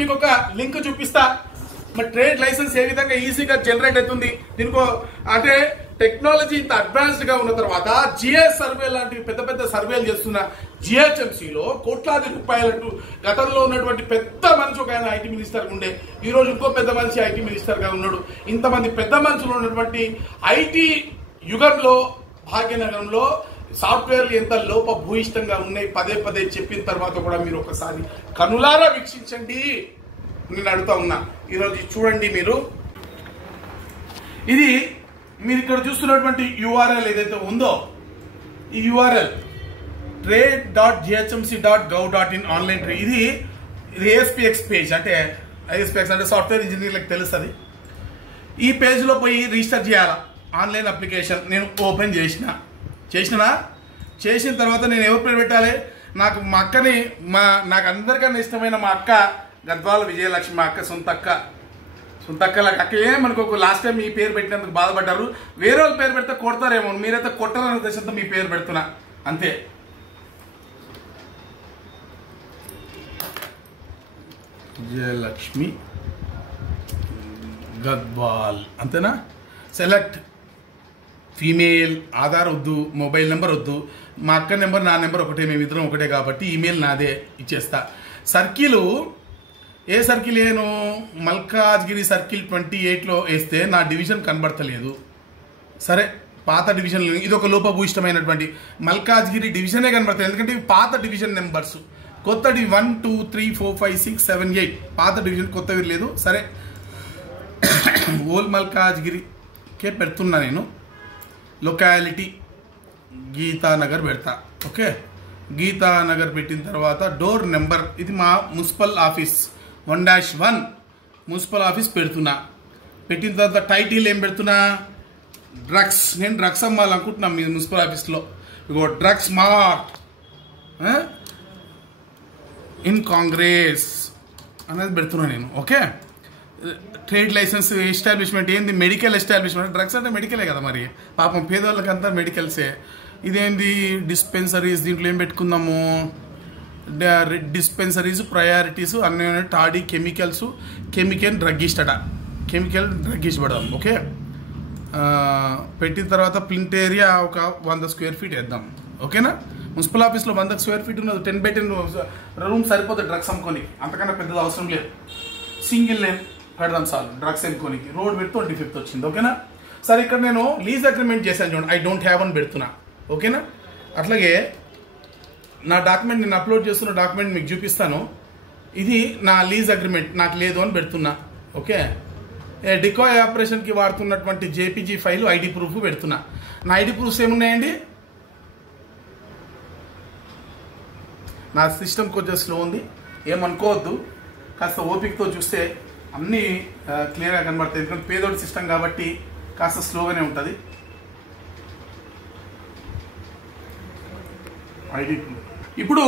మీకు ఒక లింక్ చూపిస్తా. మరి ట్రేడ్ లైసెన్స్ ఏ విధంగా ఈజీగా జనరేట్ అవుతుంది, దీనికో అంటే టెక్నాలజీ ఇంత అడ్వాన్స్డ్ గా ఉన్న తర్వాత జిఎస్ సర్వే లాంటివి పెద్ద పెద్ద సర్వేలు చేస్తున్న జిహెచ్ఎంసీలో కోట్లాది రూపాయలు గతంలో ఉన్నటువంటి పెద్ద మనిషి ఒక ఆయన ఐటీ మినిస్టర్ ఉండే, ఈ రోజు ఇంకో పెద్ద మనిషి ఐటీ మినిస్టర్ గా ఉన్నాడు. ఇంతమంది పెద్ద మనుషులు ఉన్నటువంటి ఐటీ యుగంలో భాగ్యనగరంలో సాఫ్ట్వేర్లు ఎంత లోపభూయిష్టంగా ఉన్నాయి పదే పదే చెప్పిన తర్వాత కూడా మీరు ఒకసారి కనులారా వీక్షించండి నేను అడుగుతా ఉన్నా. ఈరోజు చూడండి మీరు, ఇది మీరు ఇక్కడ చూస్తున్నటువంటి యూఆర్ఎల్ ఏదైతే ఉందో ఈ యూఆర్ఎల్ trade.ghmc.gov.in ఆన్లైన్ ట్రేడ్, ఇది ఏఎస్పిఎక్స్ పేజ్. అంటే ఐఎస్పిఎక్స్ అంటే సాఫ్ట్వేర్ ఇంజనీర్లకు తెలుస్తుంది. ఈ పేజ్లో పోయి రిజిస్టర్ చేయాలా ఆన్లైన్ అప్లికేషన్. నేను ఓపెన్ చేసిన తర్వాత నేను ఎవరి పేరు పెట్టాలి? నాకు మా అక్కని నాకు అందరికన్నా ఇష్టమైన మా అక్క గద్వాల విజయలక్ష్మి, మా అక్క సొంత అక్కలకు అక్క ఏమనుకోకు. లాస్ట్ టైం మీ పేరు పెట్టినందుకు బాధపడ్డారు. వేరే వాళ్ళ పేరు పెడితే కొడతారేమో, మీరైతే కొట్టారనే ఉద్దేశంతో మీ పేరు పెడుతున్నా అంతే. విజయలక్ష్మి గద్వాల్ అంతేనా? సెలెక్ట్ ఫీమేల్, ఆధార్ వద్దు, మొబైల్ నెంబర్ వద్దు, మా అక్క నెంబర్ నా నెంబర్ ఒకటే, మేమిద్దరం ఒకటే కాబట్టి ఈమెయిల్ నాదే ఇచ్చేస్తా. సర్కిల్ ఏ సర్కిల్ ఏను మల్కాజ్గిరి సర్కిల్ 28లో వేస్తే నా డివిజన్ కనబడతలేదు. సరే పాత డివిజన్, ఇది ఒక లోపభూయిష్టమైనటువంటి మల్కాజ్గిరి డివిజనే కనబడతాయి, ఎందుకంటే ఇవి పాత డివిజన్ నెంబర్స్. కొత్తది 1 2 3 4 5 6 7 8 పాత డివిజన్, కొత్తవి లేదు. సరే ఓల్ మల్కాజ్గిరికే పెడుతున్నా నేను. లొకాలిటీ గీతానగర్ పెడతా. ఓకే, గీతానగర్ పెట్టిన తర్వాత డోర్ నెంబర్, ఇది మా మున్సిపల్ ఆఫీస్ 1-1 మున్సిపల్ ఆఫీస్ పెడుతున్నా. పెట్టిన తర్వాత టైటిల్ ఏం పెడుతున్నా? డ్రగ్స్. నేను డ్రగ్స్ అమ్మాలనుకుంటున్నా మీ మున్సిపల్ ఆఫీస్లో. ఇగో డ్రగ్స్ మార్ట్ ఇన్ కాంగ్రెస్ అనేది పెడుతున్నా నేను. ఓకే, ట్రేడ్ లైసెన్స్ ఎస్టాబ్లిష్మెంట్ ఏంది? Medical establishment. డ్రగ్స్ అంటే మెడికలే కదా మరి, పాపం పేదవాళ్ళకంతా మెడికల్సే. ఇదేంది? డిస్పెన్సరీస్. దీంట్లో ఏం పెట్టుకుందాము? డిస్పెన్సరీస్, ప్రయారిటీస్ అన్నీ టాడీ కెమికల్ డ్రగ్గిస్ట్ అట, కెమికల్ డ్రగ్గిస్ట్ పెడదాం. ఓకే, పెట్టిన తర్వాత ప్లింట్ ఏరియా ఒక 100 స్క్వేర్ ఫీట్ వేద్దాం. ఓకేనా? మున్సిపల్ ఆఫీస్లో 100 స్క్వేర్ ఫీట్ ఉన్నది, 10x10 రూమ్ సరిపోతుంది డ్రగ్స్ అమ్ముకొని, అంతకన్నా పెద్దది అవసరం లేదు. సింగిల్ లేన్ పెడదాం సార్ డ్రగ్స్ అమ్ముకోనికి. రోడ్ పెడితే 25th వచ్చింది. ఓకేనా? సరే ఇక్కడ నేను లీజ్ అగ్రిమెంట్ చేశాను చూడండి, ఐ డోంట్ హ్యావ్ అని పెడుతున్నా. ఓకేనా? అట్లాగే నా డాక్యుమెంట్, నేను అప్లోడ్ చేస్తున్న డాక్యుమెంట్ మీకు చూపిస్తాను. ఇది నా లీజ్ అగ్రిమెంట్, నాకు లేదు అని పెడుతున్నా. ఓకే, డికాయ్ ఆపరేషన్కి వాడుతున్నటువంటి జేపీజీ ఫైల్ ఐడి ప్రూఫ్ పెడుతున్నా. నా ఐడి ప్రూఫ్స్ ఏమున్నాయండి? నా సిస్టమ్ కొంచెం స్లో ఉంది, ఏమనుకోవద్దు. కాస్త ఓపికతో చూస్తే అన్నీ క్లియర్గా కనబడతాయి, ఎందుకంటే పేదోడి సిస్టమ్ కాబట్టి కాస్త స్లోగానే ఉంటుంది. ID proof. ఇప్పుడు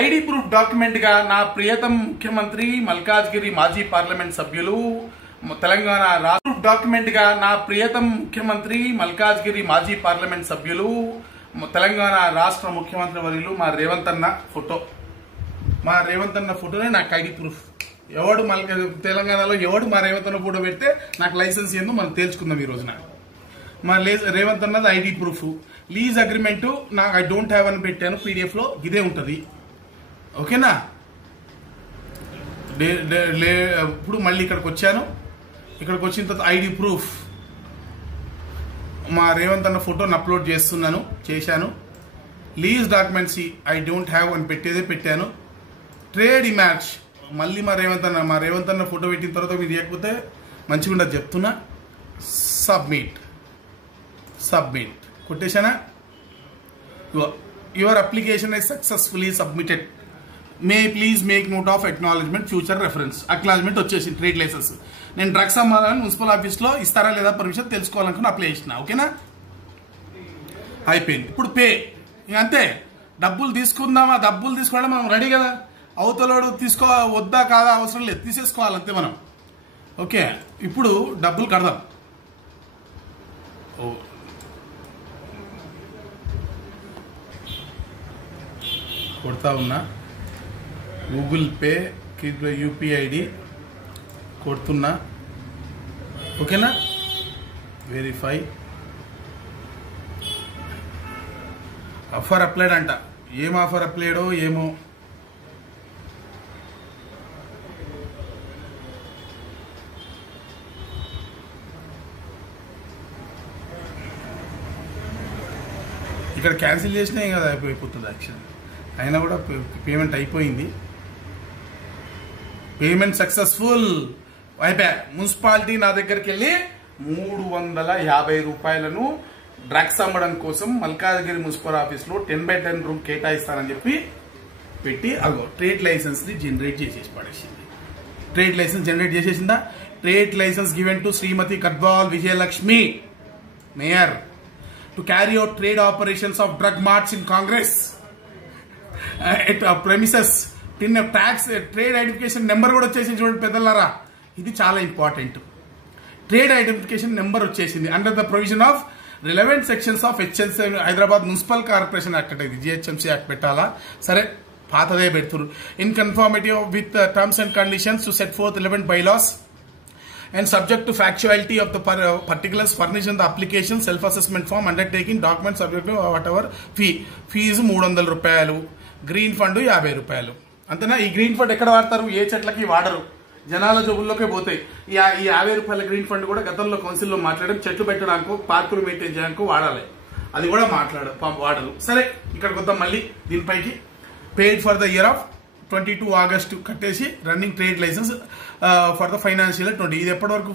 ఐడి ప్రూఫ్ డాక్యుమెంట్గా నా ప్రియతమ ముఖ్యమంత్రి మల్కాజ్గిరి మాజీ పార్లమెంట్ సభ్యులు తెలంగాణ రాష్ట్ర డాక్యుమెంట్గా నా ప్రియతమ ముఖ్యమంత్రి మల్కాజ్గిరి మాజీ పార్లమెంట్ సభ్యులు తెలంగాణ రాష్ట్ర ముఖ్యమంత్రి వర్యులు మా రేవంత్ అన్న ఫోటో. మా రేవంత్ అన్న ఫోటోనే నాకు ఐడి ప్రూఫ్. ఎవడు తెలంగాణలో ఎవడు మా రేవంత్ అన్న ఫోటో పెడితే నాకు లైసెన్స్ ఏందో మనం తేల్చుకుందాం ఈ రోజున. మా రేవంత్ అన్నది ఐడి ప్రూఫ్. లీజ్ అగ్రిమెంటు నాకు ఐ డోంట్ హ్యావ్ అని పెట్టాను, పీడిఎఫ్లో ఇదే ఉంటుంది. ఓకేనా? ఇప్పుడు మళ్ళీ ఇక్కడికి వచ్చాను. ఇక్కడికి వచ్చిన తర్వాత ఐడి ప్రూఫ్ మా రేవంత్ అన్న ఫోటోని అప్లోడ్ చేశాను. Lease documents I don't have అని పెట్టాను. ట్రేడ్ ఇమేజ్ మళ్ళీ మా రేవంత్ అన్న ఫోటో పెట్టిన తర్వాత మీరు చేయకపోతే మంచిగా ఉండదు చెప్తున్నా. సబ్మిట్ కొట్టేశానా? Your application is successfully submitted. May please make note of acknowledgement future reference. Acknowledgement వచ్చేసింది ట్రేడ్ లైసెన్స్. నేను డ్రగ్స్ అమ్మాలని మున్సిపల్ ఆఫీస్లో ఇస్తారా లేదా పర్మిషన్ తెలుసుకోవాలనుకుని అప్లై చేసిన. ఓకేనా? అయిపోయింది. ఇప్పుడు పే అంతే. డబ్బులు తీసుకుందామా? డబ్బులు తీసుకోవడం మనం రెడీ కదా. అవతలోడు వద్దా కాదా అవసరం లేదు, తీసేసుకోవాలంతే మనం. ఓకే, ఇప్పుడు డబ్బులు కడదాం. కొడతా ఉన్నా. గూగుల్ పే యూపీఐ ఐడి కొడుతున్నా. ఓకేనా, వెరిఫై. ఆఫర్ అప్లైడ్ అంట. ఏం ఆఫర్ అప్లైడో ఏమో. ఇక్కడ క్యాన్సిల్ చేసినా ఏం కదా, అయిపోతుంది యాక్షన్. అయినా కూడా పేమెంట్ అయిపోయింది. పేమెంట్ సక్సెస్ఫుల్ అయిపోయా. మున్సిపాలిటీ నా దగ్గరికి వెళ్ళి 350 రూపాయలను డ్రగ్స్ అమ్మడం కోసం మల్కాజ్గిరి మున్సిపల్ ఆఫీస్లో 10/10 రూమ్ కేటాయిస్తానని చెప్పి పెట్టి అగో ట్రేడ్ లైసెన్స్ ని జనరేట్ చేసేసి పడేసింది. ట్రేడ్ లైసెన్స్ జనరేట్ చేసేసిందా? Trade licence given to Shrimati Kadwal Vijayalakshmi, mayor, to carry out trade operations of drug marts in Congress premises. Tax trade identification number కూడా వచ్చేసింది చూడండి పెద్దలారా. ఇది చాలా ఇంపార్టెంట్. ట్రేడ్ ఐడెంటిఫికేషన్ నెంబర్ వచ్చేసింది under the provision of relevant sections of HMC Hyderabad municipal corporation act. ఇది GHMC act పెట్టాలా? సరే, పాతదే పెడుతున్నారు. In conformity with terms and conditions to set fourth 11 bylaws and subject to factuality of the particulars furnished in the application, self-assessment form, undertaking, documents subject to whatever fee. Fees 300 రూపాయలు, green fund 50 రూపాయలు. అంతేనా? ఈ green fund ఎక్కడ వాడతారు? ఏ చెట్లకి వాడరు, జనాల జోబుల్లోకే పోతాయి. ఈ 50 రూపాయల గ్రీన్ ఫండ్ కూడా గతంలో కౌన్సిల్లో మాట్లాడడం, చెట్లు పెట్టడానికి, పార్కులు మెయింటైన్ చేయడానికి వాడాలి. అది కూడా వాడరు. సరే, ఇక్కడికి వద్దాం మళ్ళీ దీనిపైకి. Paid for the year of 22 August కట్టేసి running trade licence for the financial 20. ఇది ఎప్పటి వరకు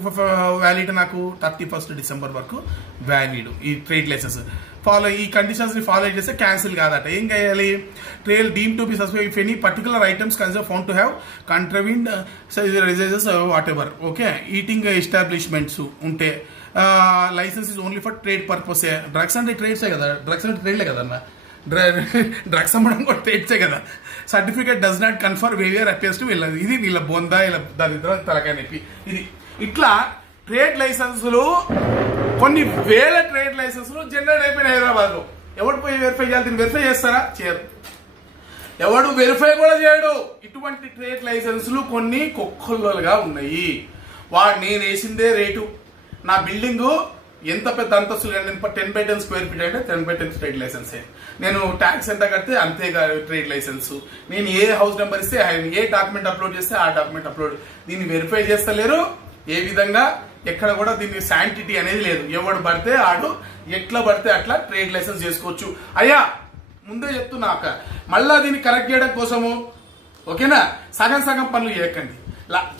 వ్యాలిడ్? నాకు 31st December వరకు వ్యాలిడ్ ఈ ట్రేడ్ లైసెన్స్. ఈ కండిషన్స్ ని ఫాలో చేస్తే క్యాన్సిల్ కాదట. ఏం చేయాలి? Trade deem to be suspend if any particular items consider found to have contravened whatever. Okay, eating establishments ఉంటే licence is only for trade పర్పసే. డ్రగ్స్ అంటే ట్రేడ్సే కదా, డ్రగ్స్ అంటే ట్రేడ్లే కదన్నా. డ్రగ్స్ అమ్మడం కూడా ట్రేడ్సే కదా. Certificate does not confer waiver appears to వీళ్ళది. ఇది వీళ్ళ బొందా, ఇలా దరిద్రం, తలకాయ నొప్పి. ఇది ఇట్లా ట్రేడ్ లైసెన్సులు కొన్ని వేల ట్రేడ్ లైసెన్సులు జనరేట్ అయిపోయినాయి హైదరాబాద్ లో. ఎవడు పోయి వెరిఫై చేయాలి? దీన్ని వెరిఫై చేస్తారా? చేయరు. ఎవడు వెరిఫై కూడా చేయడు. ఇటువంటి ట్రేడ్ లైసెన్సులు కొన్ని కొక్కలుగా ఉన్నాయి. నేను వేసిందే రేటు. నా బిల్డింగ్ ఎంత పెద్ద అంతస్తులు, 10/10 స్క్వేర్ ఫీట్ అంటే 10/10 ట్రేడ్ లైసెన్సే. నేను ట్యాక్స్ ఎంత కడితే అంతే ట్రేడ్ లైసెన్స్. నేను ఏ హౌస్ నెంబర్ ఇస్తే, ఏ డాక్యుమెంట్ అప్లోడ్ చేస్తే ఆ డాక్యుమెంట్ అప్లోడ్. దీన్ని వెరిఫై చేస్తలేరు. ఏ విధంగా ఎక్కడ కూడా దీన్ని శాంటిటీ అనేది లేదు. ఎవడు పడితే ఆడు ఎట్లా పడితే అట్లా ట్రేడ్ లైసెన్స్ చేసుకోవచ్చు. అయ్యా ముందే చెప్తున్నాక మళ్ళా దీన్ని కరెక్ట్ చేయడం కోసము, ఓకేనా, సగం సగం పనులు చేయకండి.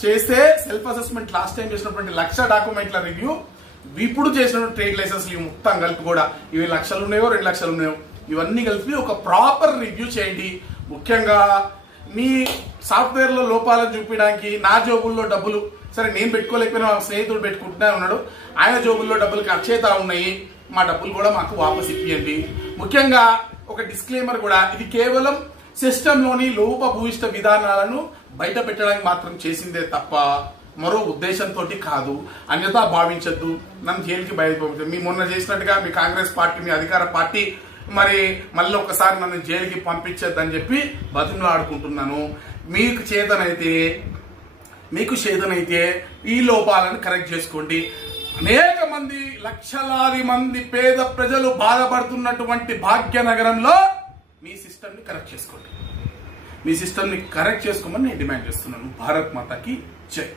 చేస్తే సెల్ఫ్ అసెస్మెంట్ లాస్ట్ టైం చేసినటువంటి 1,00,000 డాక్యుమెంట్ల రివ్యూ, ఇప్పుడు చేసిన ట్రేడ్ లైసెన్స్ మొత్తం కలిపి కూడా ఇవి 1 లక్షలు ఉన్నాయో 2 లక్షలు ఉన్నాయో ఇవన్నీ కలిపి ఒక ప్రాపర్ రివ్యూ చేయండి. ముఖ్యంగా మీ సాఫ్ట్వేర్ లో లోపాలను చూపించడానికి నా జోబుల్లో డబ్బులు, సరే నేను పెట్టుకోలేకపోయినా స్నేహితుడు పెట్టుకుంటూనే ఉన్నాడు, ఆయన జోబుల్లో డబ్బులు ఖర్చేతా ఉన్నాయి, మా డబ్బులు కూడా మాకు వాపస్ ఇప్పియండి. ముఖ్యంగా ఒక డిస్క్లైమర్ కూడా, ఇది కేవలం సిస్టమ్ లోని లోపభూయిష్ట విధానాలను బయట పెట్టడానికి మాత్రం చేసిందే తప్ప మరో ఉద్దేశంతో కాదు. అన్యతా భావించద్దు. నన్ను జైలుకి బయటపోతుంది. మీ మొన్న చేసినట్టుగా మీ కాంగ్రెస్ పార్టీ, మీ అధికార పార్టీ మరి మళ్ళీ ఒకసారి నన్ను జైలుకి పంపించద్దని చెప్పి బతిమలాడుకుంటున్నాను. మీకు చేతనైతే ఈ లోపాలను కరెక్ట్ చేసుకోండి. అనేక మంది, లక్షలాది మంది పేద ప్రజలు బాధపడుతున్నటువంటి భాగ్యనగరంలో మీ సిస్టమ్ ని కరెక్ట్ చేసుకోండి. మీ సిస్టమ్ ని కరెక్ట్ చేసుకోమని నేను డిమాండ్ చేస్తున్నాను. భారత్ మాతాకి జై.